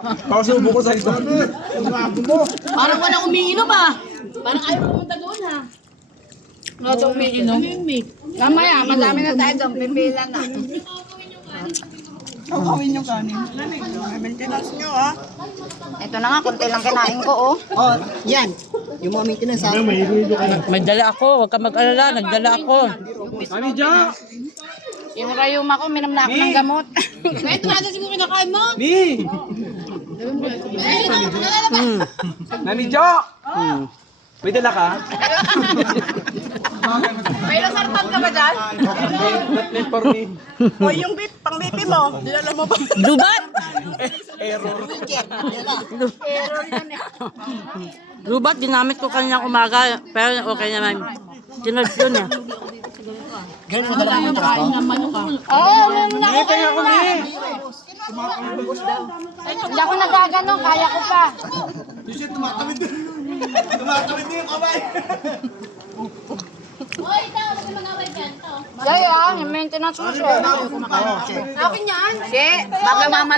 Pakasubo ko sa ito. Parang walang umiinom ah. Parang ayaw pumunta doon ha. Wala daw umiinom. Mamaya, madami na tayo doon. Pipila na. Kakawin yung kanin. Maintenance nyo, ha? Ito na nga, konti lang kinain ko oh. Oh, yan. Yung mga maintenance, ha? May dala ako, huwag ka mag-alala, nagdala ako. Mami Jo! Yung rayuma ko, minam na ako ng gamot. Ito na siguro kinakain mo. Mi! Mami Jo! May dala ka? May nasartan ka ba dyan? Not meant for me. O, yung beef, pang baby mo. Dinala mo ba? Lubat! Error. Lubat, ginamit ko kaninang umaga, pero okay naman. Tinod yun eh. Oo, meron na ako. Kaya ako ni! Hindi ako nagagano, kaya ko pa. Tumatawid din yung kamay. Jaya, yung maintenance mo siya. Akin yan. Sige, baka mama